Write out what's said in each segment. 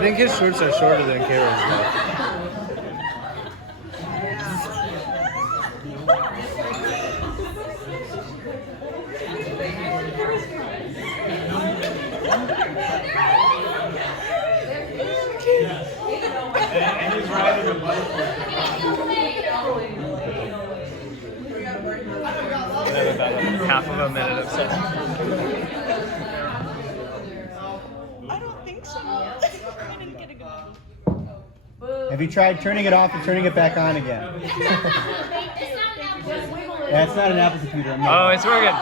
think his shorts are shorter than Kara's though. And he's riding a bike. We have about half of a minute of session. I don't think so. I didn't get a good one. Have you tried turning it off and turning it back on again? That's not an Apple computer. Oh, it's working. Okay.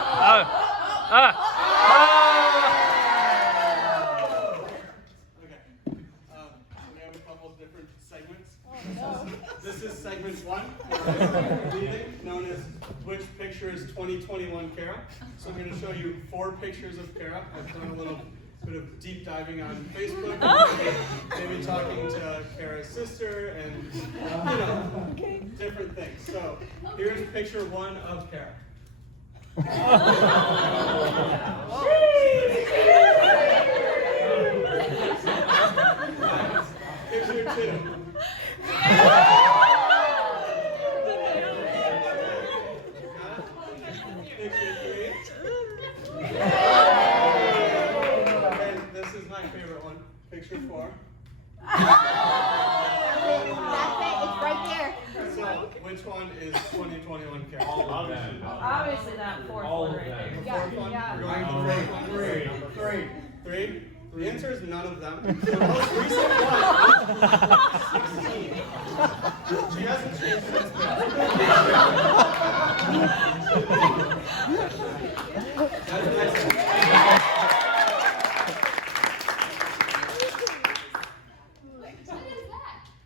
So we have a couple different segments. This is segment 1, known as Which Picture is 2021 Kara? So I'm going to show you 4 pictures of Kara. I've done a little bit of deep diving on Facebook, maybe talking to Kara's sister and different things. So here's picture 1 of Kara. Picture 2. Picture 3. And this is my favorite one. Picture 4. That's it, it's right there. So, which one is 2021 Kara? All of them. Obviously that fourth All one of right them. there. Fourth one? We're going to the fourth one. Three? The answer is none of them. The most recent one, 16. She hasn't changed since then. That's nice.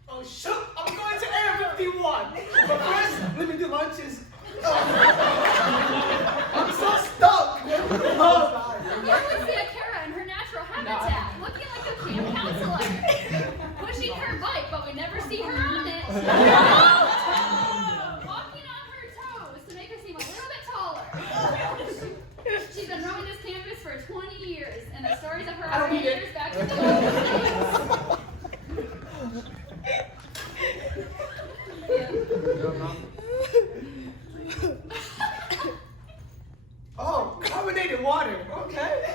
Oh shoot! I'm going to Area 51! But first, let me do lunches. I'm so stuck! You would see a Kara in her natural habitat, looking like a camp counselor. Pushing her bike, but we never see her on it. Walking on her toes to make her seem a little bit taller. She's been roaming this campus for 20 years, and the stories of her I don't need it. years back to the old days. Oh, carbonated water. Okay.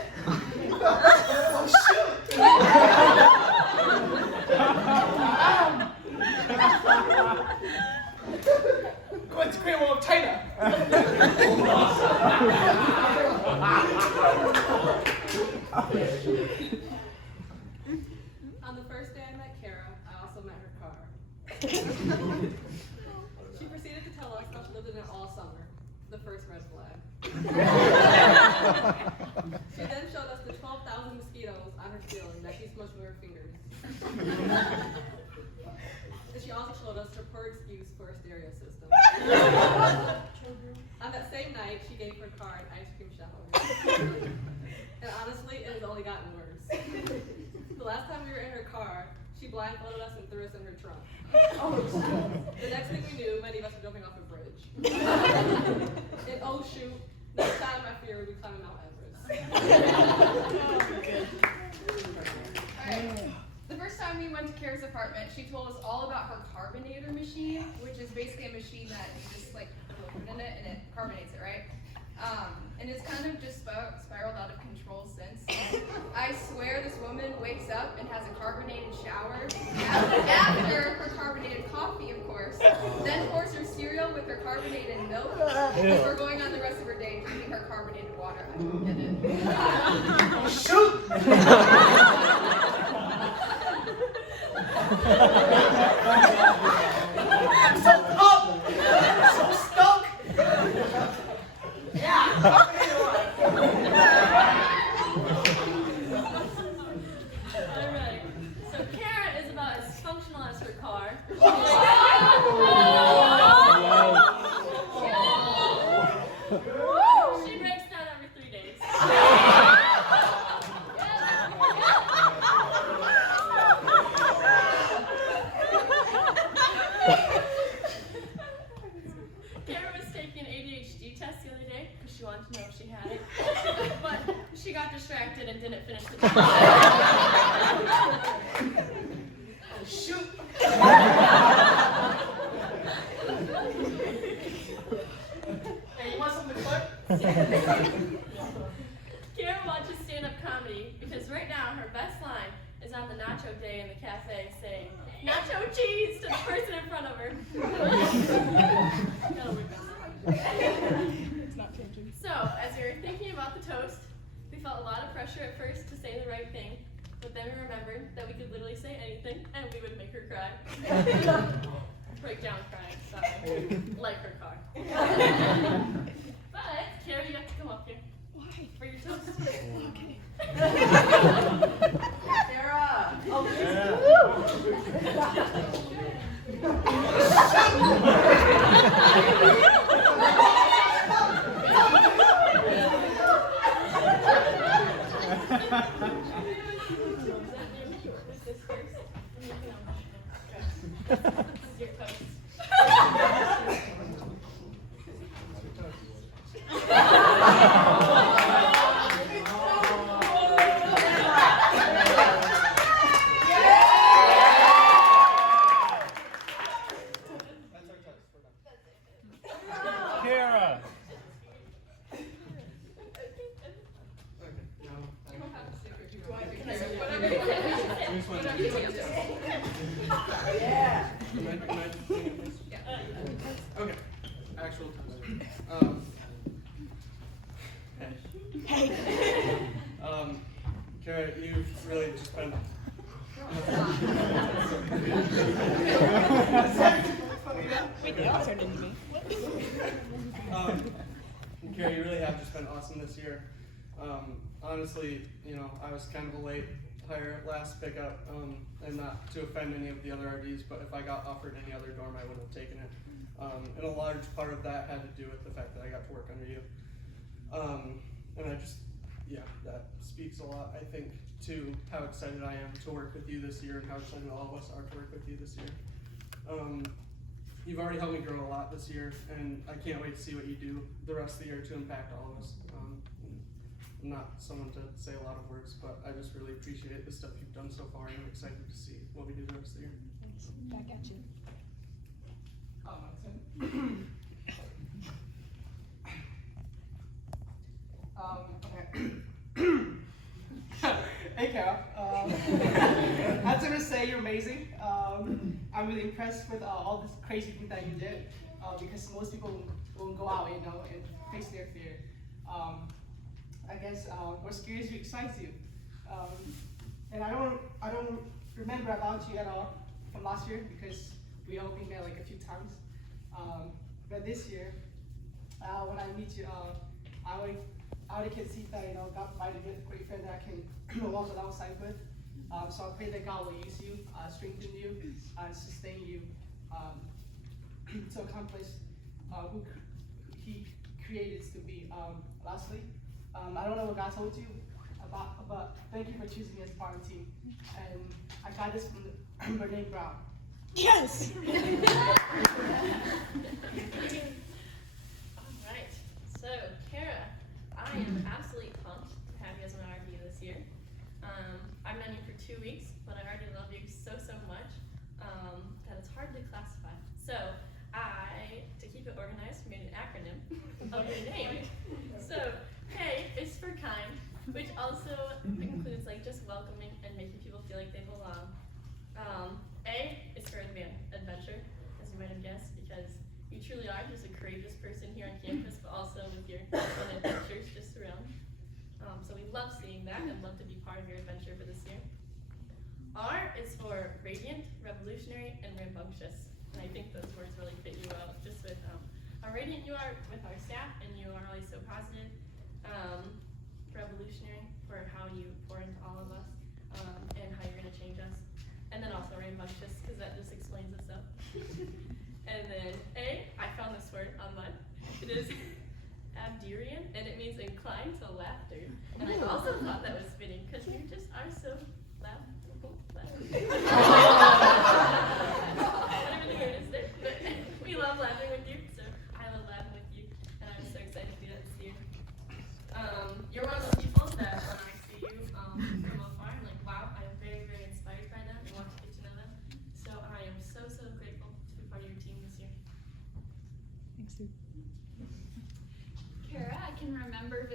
Oh shoot! Going to Great Wall of China. On the first day I met Kara, I also met her car. She proceeded to tell us how she lived in it all summer, the first red flag. She then showed us the 12,000 mosquitoes on her ceiling that she smushed with her fingers. And she also showed us her poor excuse for a stereo system. On that same night, she gave her car an ice cream shower. And honestly, it has only gotten worse. The last time we were in her car, she blindfolded us and threw us in her trunk. The next thing we knew, many of us were jumping off a bridge. And oh shoot, next time I fear we'll be climbing Mount Everest. Alright. The first time we went to Kara's apartment, she told us all about her carbonator machine, which is basically a machine that you just like put liquid in it and it carbonates it, right? And it's kind of just spiraled out of control since. I swear this woman wakes up and has a carbonated shower after her carbonated coffee, of course. Then pours her cereal with her carbonated milk before going on the rest of her day drinking her carbonated water. I don't get it. Oh shoot! I'm so up! I'm so stuck! Yeah! Alright. So Kara is about as functional as her car. She breaks down every 3 days. Kara was taking an ADHD test the other day because she wanted to know if she had it. But she got distracted and didn't finish the test. Hey, you want something to clip? Kara watches stand-up comedy because right now her best line is on the nacho day in the cafe saying, "Nacho cheese" to the person in front of her. Gotta work on that. It's not changing. So, as we were thinking about the toast, we felt a lot of pressure at first to say the right thing, but then we remembered that we could literally say anything and we would make her cry. Break down crying, sorry. Like her car. But, Kara, you have to come up here Why? for your toast. Okay. Kara! This is your toast. That's our toast. We're done. Kara. Okay, now. You don't have to stick with you. I just want to Yeah! Can I just sing it first? Yeah. Okay. Actual toast. Hey. Kara, you've really just been. Wait, they all turned into me. Kara, you really have just been awesome this year. Honestly, you know, I was kind of a late hire last pickup, and not to offend any of the other RDs, but if I got offered any other dorm, I would have taken it. And a large part of that had to do with the fact that I got to work under you. And I just, yeah, that speaks a lot, I think, to how excited I am to work with you this year and how excited all of us are to work with you this year. You've already helped me grow a lot this year, and I can't wait to see what you do the rest of the year to impact all of us. I'm not someone to say a lot of words, but I just really appreciate the stuff you've done so far, and I'm excited to see what we do the rest of the year. Back at you. Okay. Hey, Kara. I just want to say you're amazing. I'm really impressed with all this crazy thing that you did, because most people won't go out, you know, and face their fear. I guess what scares you excites you. And I don't remember about you at all from last year because we only met like a few times. But this year, when I meet you, I already can see that, you know, God provided me a great friend that I can walk alongside with. So I pray that God will use you, strengthen you, and sustain you to accomplish who He created us to be. Lastly, I don't know what God told you about, but thank you for choosing me as part of the team. And I got this from Brene Brown. Yes. Alright, so Kara, I am absolutely pumped to have you as an RD this year. I've known you for 2 weeks, but I already love you so much that it's hard to classify. So to keep it organized, made an acronym of your name. So K is for kind, which also includes like just welcoming and making people feel like they belong. A is for adventure, as you might have guessed, because you truly are just a courageous person here on campus, but also with your own adventures just around. So we love seeing that and love to be part of your adventure for this year. R is for radiant, revolutionary, and rambunctious. And I think those words really fit you well, just with how radiant you are with our staff, and you are always so positive. Revolutionary for how you pour into all of us, and how you're going to change us. And then also rambunctious, because that just explains itself. And then A, I found this word online. It is Abderian, and it means inclined to laughter. And I also thought that was fitting, because you just are so laughable. Whatever the word is there. But we love laughing with you, so I love laughing with you, and I'm so excited to do that this year. You're one of those people that when I see you from afar, I'm like, wow, I am very inspired by them and want to get to know them. So I am so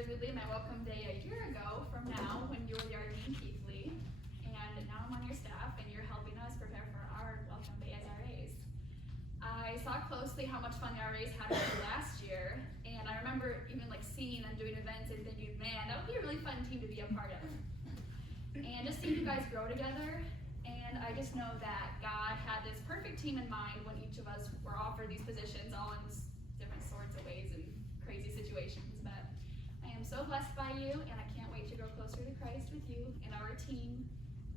with Lee my welcome day a year ago from now when you were the RD Keith Lee, and now I'm on your staff and you're helping us prepare for our welcome day as RAs. I saw closely how much fun the RAs had last year, and I remember even like seeing them doing events and thinking, man, that would be a really fun team to be a part of. And just seeing you guys grow together, and I just know that God had this perfect team in mind when each of us were offered these positions, all in different sorts of ways and crazy situations. But I am so blessed by you, and I can't wait to grow closer to Christ with you and our team.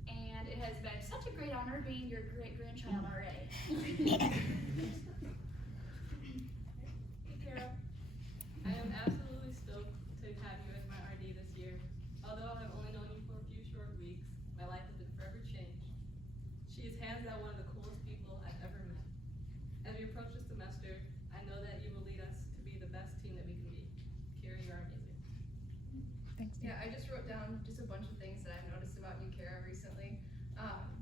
And it has been such a great honor being your great-grandchild RA. Hey, Kara. I am absolutely stoked to have you as my RD this year. Although I've only known you for a few short weeks, my life has been forever changed. She is hands down one of the coolest people I've ever met. As we approach this semester, I know that you will lead us to be the best team that we can be. Kara, you are amazing. Yeah, I just wrote down just a bunch of things that I've noticed about you, Kara, recently.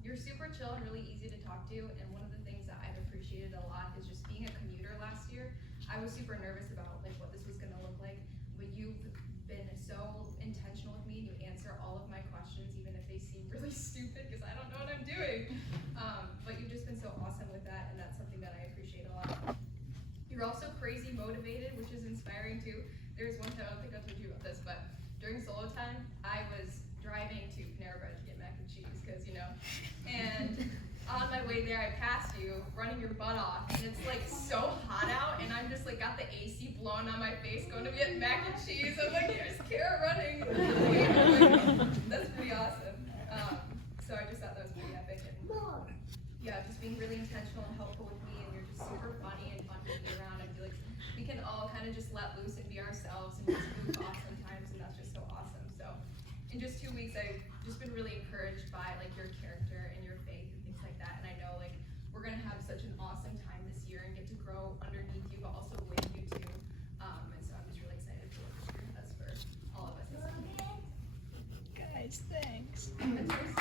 You're super chill and really easy to talk to, and one of the things that I've appreciated a lot is just being a commuter last year. I was super nervous about like what this was gonna look like, but you've been so intentional with me, and you answer all of my questions, even if they seem really stupid, because I don't know what I'm doing. But you've just been so awesome with that, and that's something that I appreciate a lot. You're also crazy motivated, which is inspiring too. There's one time, I don't think I told you about this, but during solo time, I was driving to Panera Bread to get mac and cheese, because, you know, and on my way there, I passed you, running your butt off, and it's like so hot out, and I'm just like got the AC blowing on my face, going to get mac and cheese. I'm like, here's Kara running. That's pretty awesome. So I just thought that was pretty epic. And yeah, just being really intentional and helpful with me, and you're just super funny and fun to be around. I feel like we can all kind of just let loose and be ourselves and just goof off sometimes, and that's just so awesome. So in just 2 weeks, I've just been really encouraged by like your character and your faith and things like that. And I know like we're gonna have such an awesome time this year and get to grow underneath you, but also with you too. And so I'm just really excited for what this year has for all of us. Guys, thanks. That's